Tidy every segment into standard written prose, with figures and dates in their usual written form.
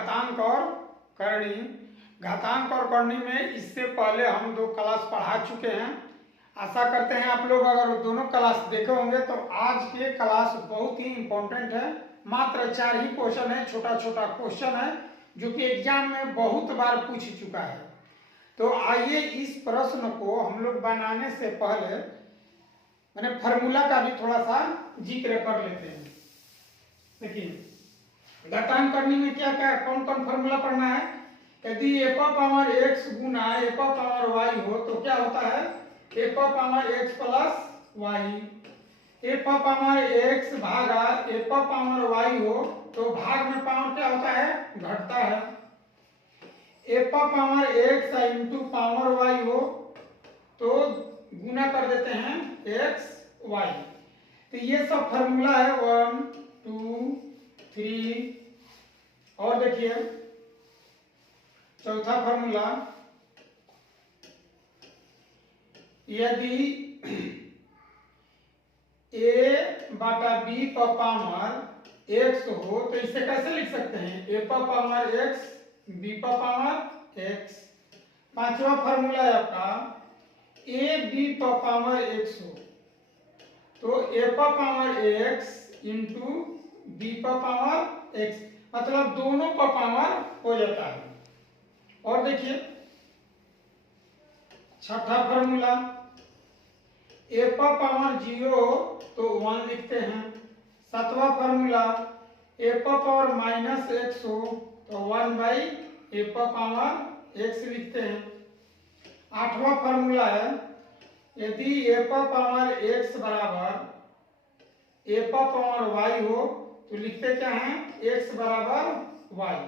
घातांक और करणी। घातांक और करणी में इससे पहले हम 2 क्लास पढ़ा चुके हैं। आशा करते हैं आप लोग अगर दोनों क्लास देखे होंगे तो आज के क्लास बहुत ही इम्पोर्टेंट है। मात्र 4 ही क्वेश्चन है, छोटा छोटा क्वेश्चन है जो कि एग्जाम में बहुत बार पूछ चुका है। तो आइए इस प्रश्न को हम लोग बनाने से पहले मैंने फार्मूला का भी थोड़ा सा जिक्र कर लेते हैं। देखिए घातांक करनी में क्या क्या कौन कौन फार्मूला पढ़ना है। यदि ए पावर x गुना ए पावर y हो तो क्या होता है A power x plus Y. A power x भागा ए पावर y हो तो भाग में पावर क्या होता है, घटता है। A power x into power y हो तो गुना कर देते हैं x y। तो ये सब फार्मूला है 1 2 3। और देखिए चौथा फार्मूला, यदि a बटा b का पावर x हो तो इसे कैसे लिख सकते हैं, a का पावर x b का पावर x। पांचवा फार्मूला है आपका a b का पावर x हो तो a का पावर x इंटू b का पावर x, मतलब दोनों का पावर हो जाता है। और देखिए छठा फार्मूला, ए का पावर 0 तो 1 लिखते हैं। सातवां फार्मूला ए का पावर माइनस x हो तो 1 बाई ए का पावर x लिखते हैं। आठवां फार्मूला है यदि ए का पावर x बराबर ए का पावर y हो तो लिखते क्या है x बराबर y।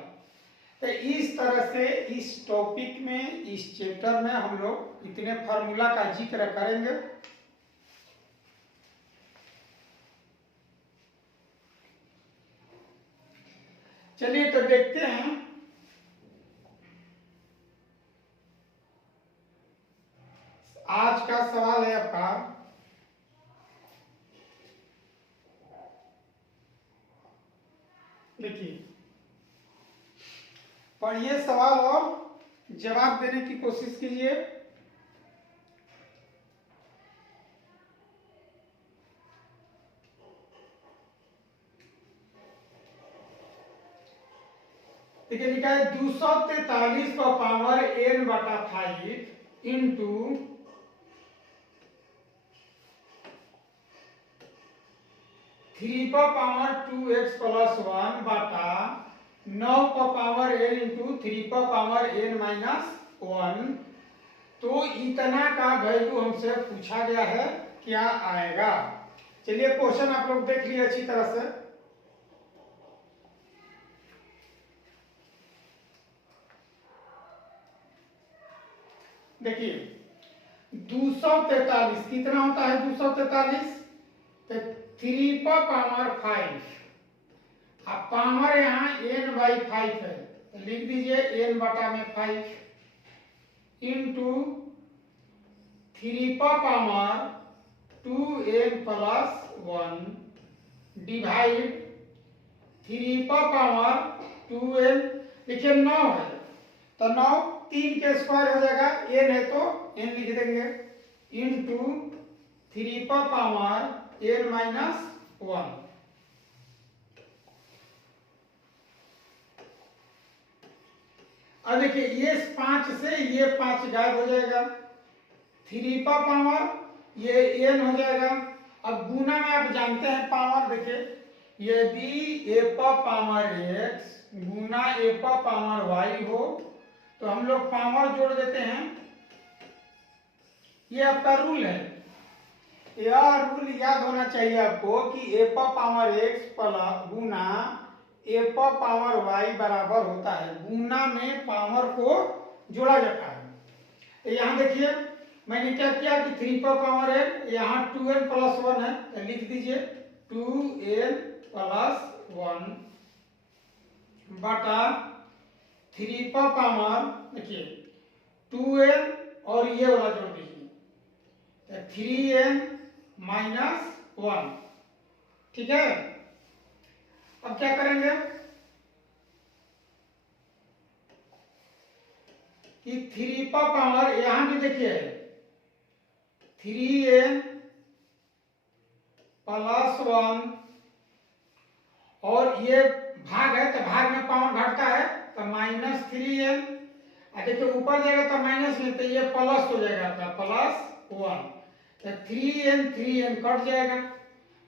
तो इस तरह से इस टॉपिक में इस चैप्टर में हम लोग इतने फार्मूला का जिक्र करेंगे। चलिए तो देखते हैं आज का सवाल है आपका, देखिए पढ़िए सवाल और जवाब देने की कोशिश कीजिए। देखिए लिखा है 243 का पावर n बटा 5 इंटू 3 का पावर 2x प्लस 1 बटा 9 का पावर n इंटू 3 का पावर n माइनस 1। तो इतना का वैल्यू हमसे पूछा गया है, क्या आएगा। चलिए क्वेश्चन आप लोग देख लिए अच्छी तरह से। देखिए 243 कितना होता है 243, तो 3 का पावर 5, अब पावर यहाँ n बाई 5 है तो लिख दीजिए n बटा में 5 इंटू 3 का पावर 2n प्लस 1 डिवाइड 3 का पावर 2n। देखिए 9 है तो 9 3 के स्क्वायर हो जाएगा, n है तो n लिख देंगे इंटू 3 का पावर n माइनस 1। अब देखिए ये 5 से ये 5 गायब हो जाएगा, 3 का पावर ये n हो जाएगा। अब गुना में आप जानते हैं पावर, देखिए यदि a का पावर x गुना a का पावर y हो तो हम लोग पावर जोड़ देते हैं। ये आपका रूल है, यह रूल याद होना चाहिए आपको कि a का power x plus Guna a का पावर y बराबर होता है, गुना में पावर को जोड़ा जाता है। तो यहाँ देखिए मैंने क्या किया कि 3 का पावर n, यहाँ 2n प्लस 1 है तो लिख दीजिए 2n प्लस 1 बटा 3 का पावर, देखिए 2n और ये वाला जोड़ दीजिए तो 3n माइनस 1। ठीक है, अब क्या करेंगे कि 3 का पावर यहां भी देखिए 3n प्लस 1 और ये भाग है तो भाग में पावर घटता है तो -3n। देखिए ऊपर जाएगा तो माइनस नहीं तो ये प्लस हो जाएगा आपका +1 तो 3n कट जाएगा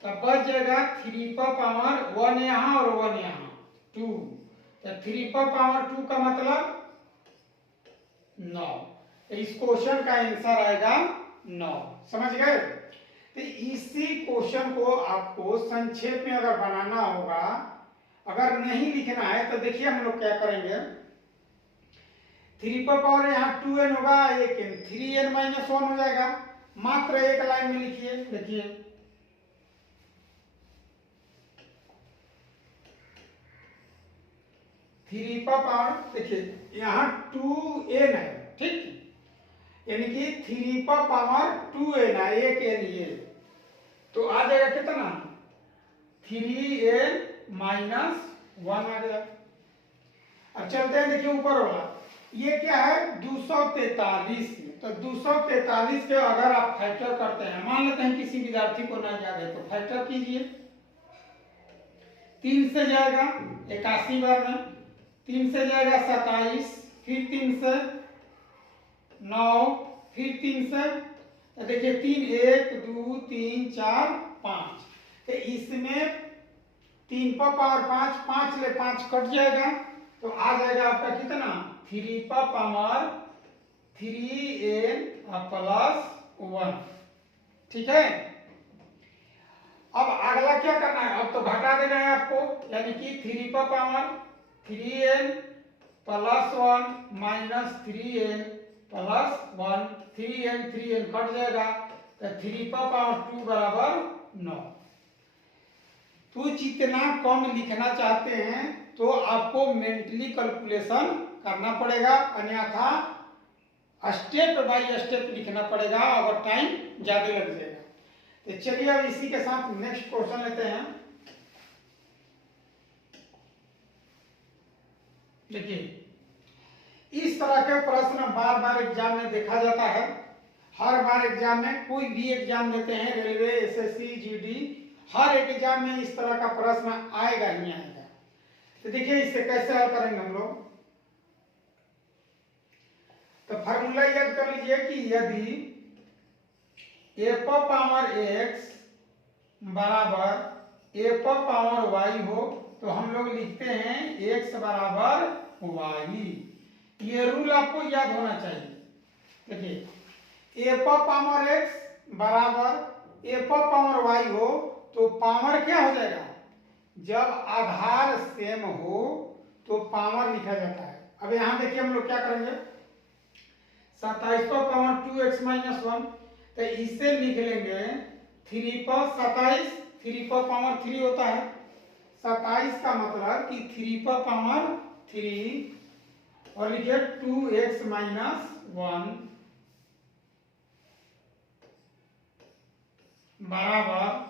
तो बच जाएगा 3 का पावर 1 यहाँ और 1 यहाँ 2 तो 3 का पावर 2 का मतलब 9। तो इस क्वेश्चन का आंसर आएगा 9। समझ गए। तो इसी क्वेश्चन को आपको संक्षेप में अगर बनाना होगा, अगर नहीं लिखना है तो देखिए हम लोग क्या करेंगे। 3 का पावर यहाँ 2n होगा, एक n 3n - 1 हो जाएगा। मात्र एक लाइन में लिखिए। देखिए 3 का पावर देखिए यहाँ 2n है, ठीक, यानी कि 3 का पावर 2n है, एक n ये तो आ जाएगा कितना 3n - 1 आ गया। अब चलते हैं देखिए ऊपर वाला, ये क्या है 243। तो 243 के अगर आप फैक्टर करते हैं, मान लेते हैं किसी विद्यार्थी को ना याद है तो फैक्टर कीजिए। 3 से जाएगा 81 बार में, 3 से जाएगा 27, फिर 3 से 9, फिर 3 से तो देखिए 3 1 2 3 4 5 तो इसमें 3 पर पावर 5, 5 ले 5 कट जाएगा तो आ जाएगा आपका कितना 3 पर पावर 3n + 1। ठीक है। अब अगला क्या करना है, अब तो घटा देना है आपको, यानी कि 3 पर power 3n + 1 - 3n + 1 3n cut जाएगा तो 3 पर पावर 2 बराबर 9। तो जितना कम लिखना चाहते हैं तो आपको मेंटली कैलकुलेशन करना पड़ेगा, अन्यथा स्टेप बाय स्टेप लिखना पड़ेगा और टाइम ज्यादा लग जाएगा। तो चलिए अब इसी के साथ नेक्स्ट क्वेश्चन लेते हैं। देखिए इस तरह के प्रश्न बार बार एग्जाम में देखा जाता है। हर बार एग्जाम में, कोई भी एग्जाम देते हैं, रेलवे, एसएससी, जीडी, हर एक एग्जाम में इस तरह का प्रश्न आएगा ही आएगा। तो देखिए इसे कैसे हल करेंगे हम लोग। तो फार्मूला याद कर लीजिए कि यदि a पर पावर x बराबर a पर पावर y हो तो हम लोग लिखते हैं x बराबर y। ये रूल आपको याद होना चाहिए। देखिए a पर पावर x बराबर a पर पावर y हो तो पावर क्या हो जाएगा, जब आधार सेम हो तो पावर लिखा जाता है। अब यहां देखिए हम लोग क्या करेंगे, 27 पर पावर 2x - 1 तो इसे लिख लेंगे 3 पर 27, 3 पर पावर 3 होता है, 27 का मतलब कि 3 पर पावर 3 और लिखिए 2x - 1 बराबर।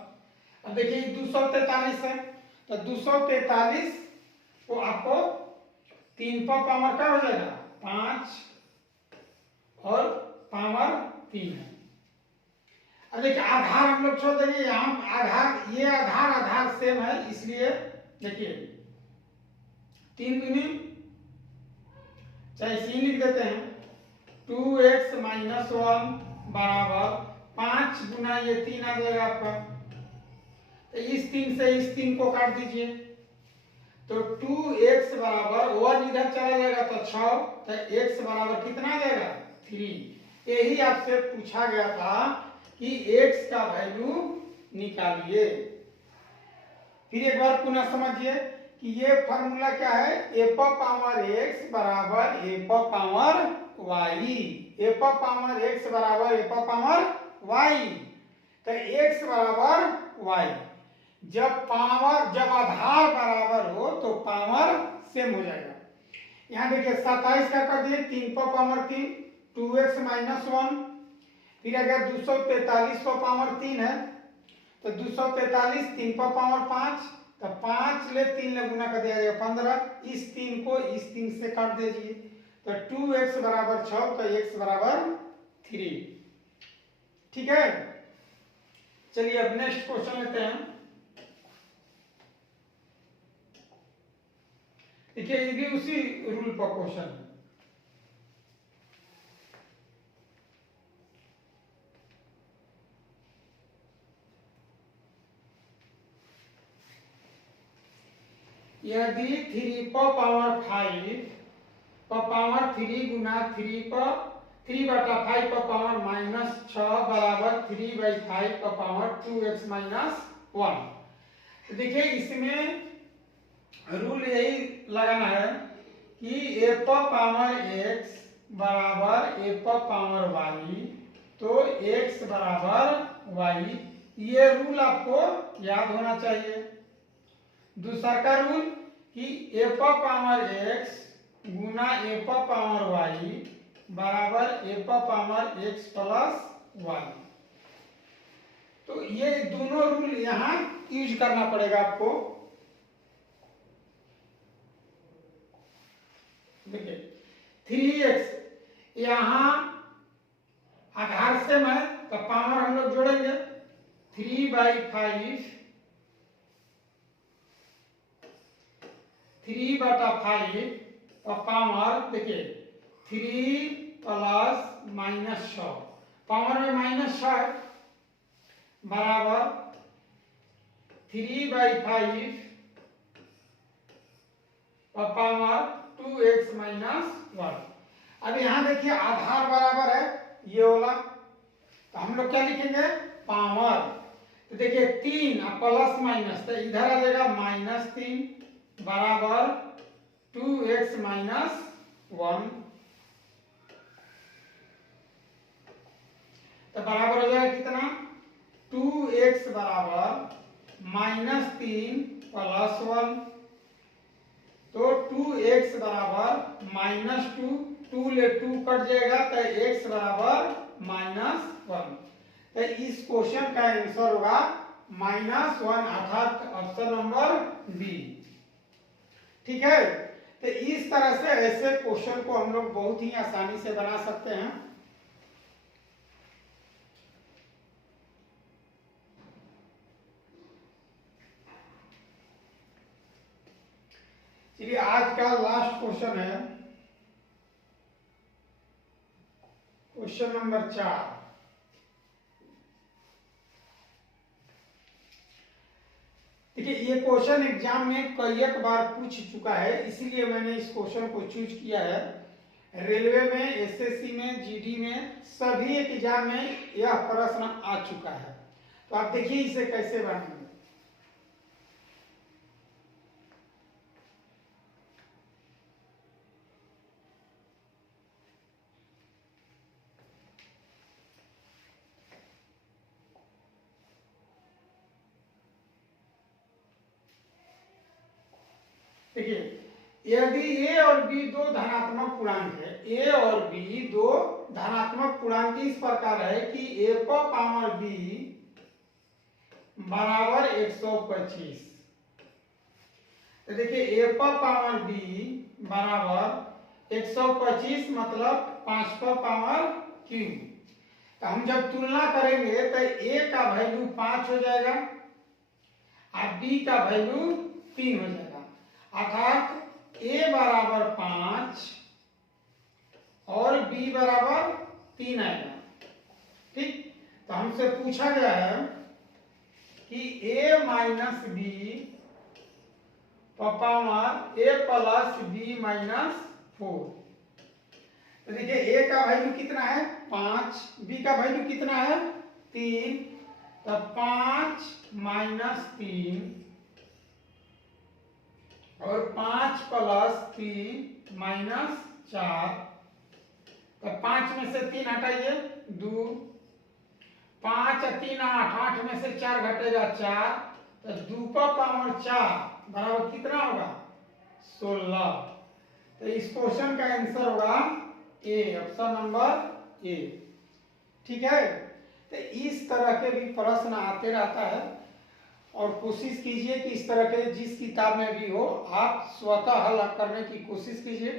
अब देखिए 243 है तो 243 को आपको 3 पर पावर क्या हो जाएगा 5 और पावर 3 है। अब देखिए आधार हम लोग छोड़ देंगे, यहाँ आधार, ये आधार सेम है, इसलिए देखिए 3 दूनी चाहे सी लिख देते हैं 2x - 1 बराबर 5 गुना ये 3 आ जाएगा आपका। तो इस 3 से इस 3 को काट दीजिए तो 2x बराबर 1 इधर चला जाएगा तो 6, तो x बराबर कितना आ जाएगा 3। यही आपसे पूछा गया था कि x का वैल्यू निकालिए। फिर एक बार पुनः समझिए कि ये फॉर्मूला क्या है, a पर पावर x बराबर a पर पावर y, a पर पावर x बराबर a पर पावर y। तो x बराबर y, जब आधार बराबर हो तो पावर सेम हो जाएगा। यहाँ देखिए 27 का कर दिए 3 पर पावर 3 2x - 1, फिर अगर 243 पर पावर 3 है तो 243 3 पर पावर 5 तो 5 ले 3 ले गुना कर दिया जाएगा 15, इस 3 को इस 3 से काट दीजिए तो 2x बराबर 6 तो x बराबर 3। ठीक है, चलिए अब नेक्स्ट क्वेश्चन लेते हैं। देखिए ये भी उसी रूल पर क्वेश्चन है। यदि 3 पावर 5 पावर 3 गुना 3 बटा 5 पावर -6 बराबर 3/5 पावर 2x -1। तो देखिए इसमें रूल यही लगाना है कि a पावर x बराबर a पावर y, तो x बराबर y, ये रूल आपको याद होना चाहिए। दूसरा का रूल कि a power x Guna a power y बराबर a power x plus y। तो ये दोनों रूल यहां यूज करना पड़ेगा आपको। देखिए 3x यहां आधार से है तो पावर हम लोग जोड़ेंगे 3/5 3 बटा 5 पावर देखिए 3 प्लस -6 पावर में -6 बराबर 3/5 पावर 2x -1। अब यहां देखिए आधार बराबर है ये वाला, तो हम लोग क्या लिखेंगे पावर। तो देखिए 3 प्लस माइनस तो इधर आ जाएगा -3 बराबर 2x -1। तो बराबर हो जाएगा कितना 2x बराबर -3 प्लस 1। तो 2x बराबर -2 2 ले 2 कट जाएगा तो x बराबर -1। तो इस क्वेश्चन का आंसर होगा -1 अर्थात ऑप्शन नंबर बी। ठीक है, तो इस तरह से ऐसे क्वेश्चन को हम लोग बहुत ही आसानी से बना सकते हैं। चलिए आज का लास्ट क्वेश्चन है क्वेश्चन नंबर 4। देखिए ये क्वेश्चन एग्जाम में कई एक बार पूछ चुका है, इसीलिए मैंने इस क्वेश्चन को चूज किया है। रेलवे में, एसएससी में, जीडी में, सभी एग्जाम में यह प्रश्न आ चुका है। तो आप देखिए इसे कैसे बनाएंगे। देखिए यदि a और b दो धनात्मक पूर्णांक है, a और b दो धनात्मक पूर्णांक इस प्रकार है कि a पावर b बराबर 125। तो देखिए a पावर b बराबर 125 मतलब 5 पावर क्यूब। तो हम जब तुलना करेंगे तो a का वैल्यू 5 हो जाएगा और b का वैल्यू 3 हो जाएगा, अर्थात a बराबर 5 और b बराबर 3 आएगा। ठीक, तो हमसे पूछा गया है कि a minus b power a plus b -4। तो देखिए a का वैल्यू कितना है 5, b का वैल्यू कितना है 3, तो 5 - 3 और 5 प्लस 3 -4। तो 5 में से 3 हटाइए 2, 5 और 3 8, 8 में से 4 घटेगा 4, तो 2 पावर 4 बराबर कितना होगा 16। तो इस क्वेश्चन का आंसर होगा ए, ऑप्शन नंबर ए। ठीक है, तो इस तरह के भी प्रश्न आते रहता है और कोशिश कीजिए कि इस तरह के जिस किताब में भी हो आप स्वतः हल करने की कोशिश कीजिए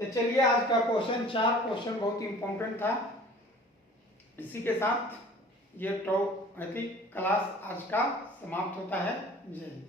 तो चलिए आज का क्वेश्चन 4 क्वेश्चन बहुत इंपॉर्टेंट था। इसी के साथ ये टॉपिक क्लास आज का समाप्त होता है। जय हिंद।